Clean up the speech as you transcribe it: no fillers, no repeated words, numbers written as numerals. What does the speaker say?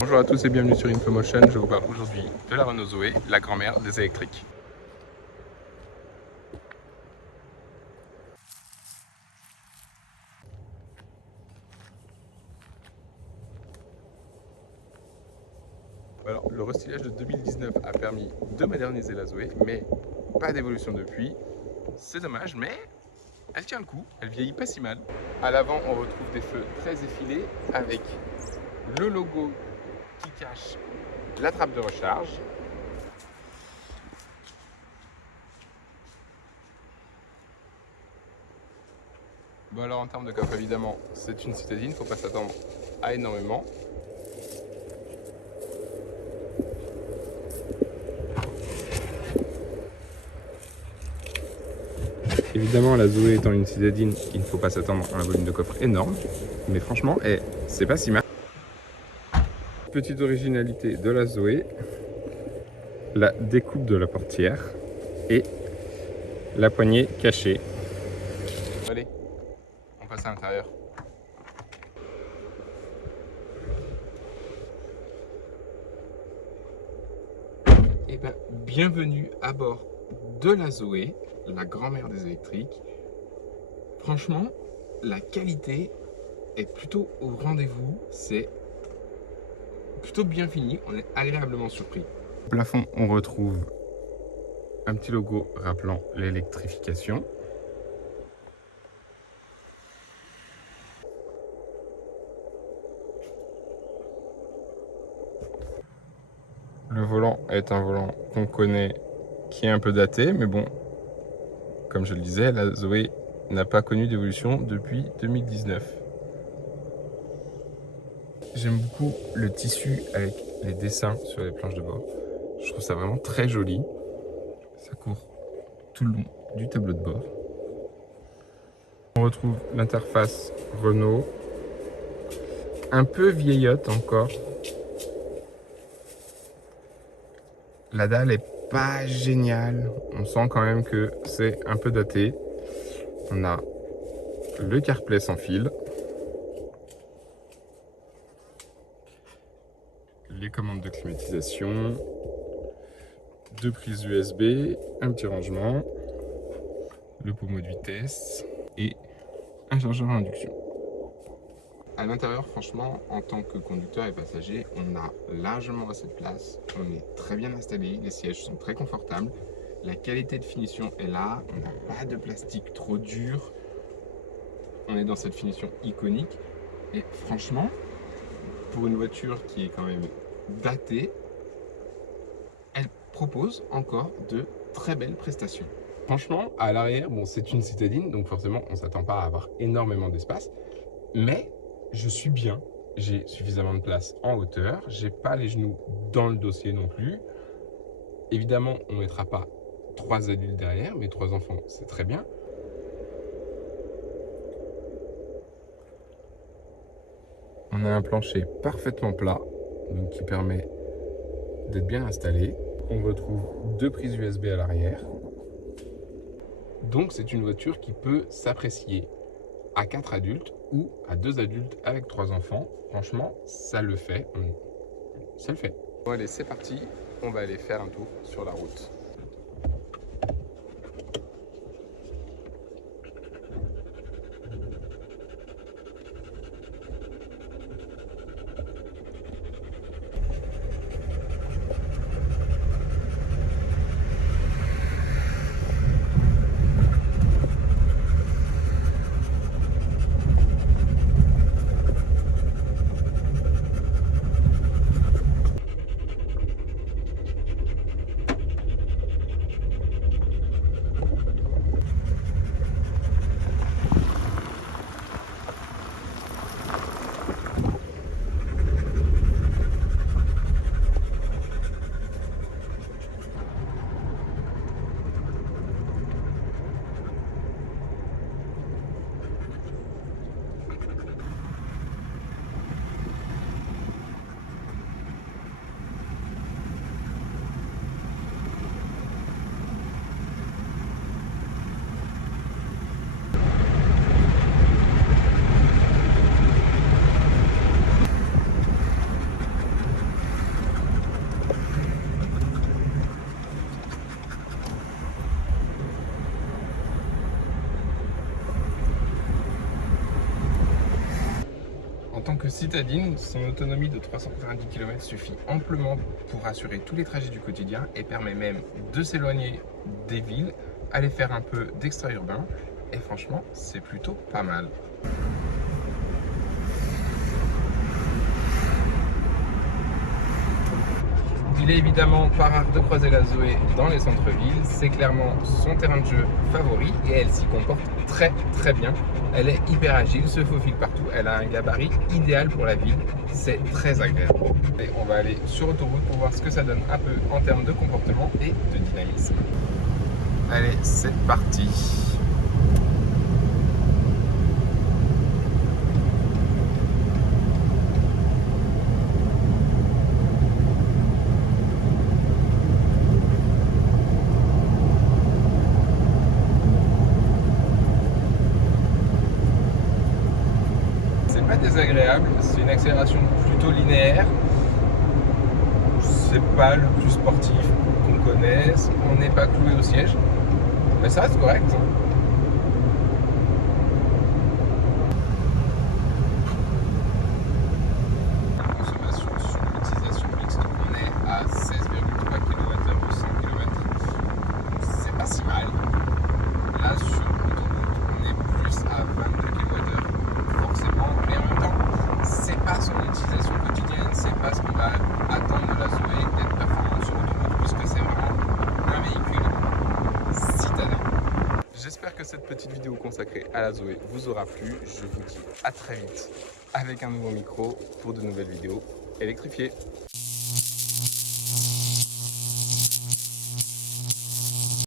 Bonjour à tous et bienvenue sur Infomotion, je vous parle aujourd'hui de la Renault Zoé, la grand-mère des électriques. Alors, le restylage de 2019 a permis de moderniser la Zoé, mais pas d'évolution depuis. C'est dommage, mais elle tient le coup, elle vieillit pas si mal. À l'avant, on retrouve des feux très effilés avec le logo qui cache la trappe de recharge. Bon alors en termes de coffre, évidemment, c'est une citadine, il ne faut pas s'attendre à énormément. Évidemment, la Zoé étant une citadine, il ne faut pas s'attendre à un volume de coffre énorme, mais franchement, c'est pas si mal. Petite originalité de la Zoé, la découpe de la portière et la poignée cachée. Allez, on passe à l'intérieur. Et ben, bienvenue à bord de la Zoé, la grand-mère des électriques. Franchement, la qualité est plutôt au rendez-vous, c'est plutôt bien fini, on est agréablement surpris. Au plafond, on retrouve un petit logo rappelant l'électrification. Le volant est un volant qu'on connaît, qui est un peu daté, mais bon, comme je le disais, la Zoé n'a pas connu d'évolution depuis 2019. J'aime beaucoup le tissu avec les dessins sur les planches de bord. Je trouve ça vraiment très joli. Ça court tout le long du tableau de bord. On retrouve l'interface Renault, un peu vieillotte encore. La dalle est pas géniale, on sent quand même que c'est un peu daté. On a le CarPlay sans fil, les commandes de climatisation, deux prises USB, un petit rangement, le pommeau de vitesse et un chargeur à induction. À l'intérieur, franchement, en tant que conducteur et passager, on a largement assez de place, on est très bien installé, les sièges sont très confortables, la qualité de finition est là, on n'a pas de plastique trop dur, on est dans cette finition iconique et franchement, pour une voiture qui est quand même datée, elle propose encore de très belles prestations. Franchement, à l'arrière, bon, c'est une citadine, donc forcément, on ne s'attend pas à avoir énormément d'espace, mais je suis bien, j'ai suffisamment de place en hauteur, j'ai pas les genoux dans le dossier non plus. Évidemment, on ne mettra pas 3 adultes derrière, mais 3 enfants, c'est très bien. On a un plancher parfaitement plat, donc qui permet d'être bien installé. On retrouve 2 prises USB à l'arrière. Donc c'est une voiture qui peut s'apprécier à 4 adultes ou à 2 adultes avec 3 enfants. Franchement, ça le fait. Ça le fait. Bon allez, c'est parti. On va aller faire un tour sur la route. tant que citadine, son autonomie de 390 km suffit amplement pour assurer tous les trajets du quotidien et permet même de s'éloigner des villes, aller faire un peu d'extra-urbain. Et franchement, c'est plutôt pas mal. Il est évidemment pas rare de croiser la Zoé dans les centres-villes, c'est clairement son terrain de jeu favori et elle s'y comporte très bien. Elle est hyper agile, se faufile partout, elle a un gabarit idéal pour la ville, c'est très agréable. Et on va aller sur autoroute pour voir ce que ça donne un peu en termes de comportement et de dynamisme. Allez, c'est parti. Pas désagréable, c'est une accélération plutôt linéaire, c'est pas le plus sportif qu'on connaisse, on n'est pas cloué au siège, mais ça reste correct. Consommation sur l'utilisation mixte, on est à 16,3 kWh au 100 km, c'est pas si mal. Là sur l'autoroute, on est plus à 22 kWh, forcément, mais en même temps, c'est pas son utilisation quotidienne, c'est pas ce qu'on va attendre de la Zoé d'être performant sur l'autoroute, puisque c'est vraiment un véhicule citadin. J'espère que cette petite vidéo consacrée à la Zoé vous aura plu. Je vous dis à très vite avec un nouveau micro pour de nouvelles vidéos électrifiées.